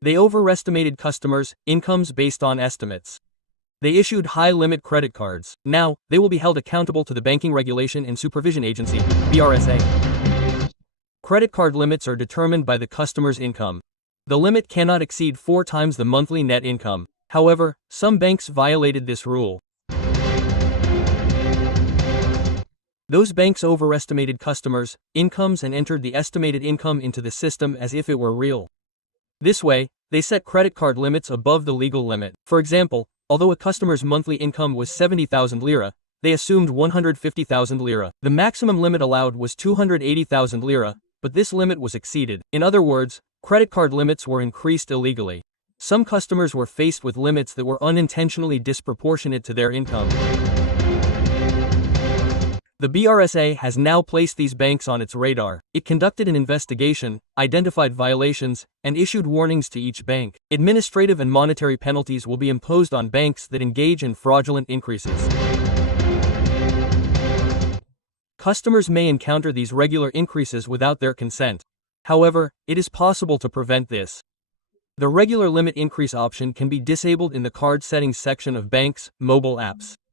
They overestimated customers' incomes based on estimates. They issued high-limit credit cards. Now, they will be held accountable to the Banking Regulation and Supervision Agency, BRSA. Credit card limits are determined by the customer's income. The limit cannot exceed 4 times the monthly net income. However, some banks violated this rule. Those banks overestimated customers' incomes and entered the estimated income into the system as if it were real. This way, they set credit card limits above the legal limit. For example, although a customer's monthly income was 70,000 lira, they assumed 150,000 lira. The maximum limit allowed was 280,000 lira, but this limit was exceeded. In other words, credit card limits were increased illegally. Some customers were faced with limits that were unintentionally disproportionate to their income. The BRSA has now placed these banks on its radar. It conducted an investigation, identified violations, and issued warnings to each bank. Administrative and monetary penalties will be imposed on banks that engage in fraudulent increases. Customers may encounter these regular increases without their consent. However, it is possible to prevent this. The regular limit increase option can be disabled in the card settings section of banks' mobile apps.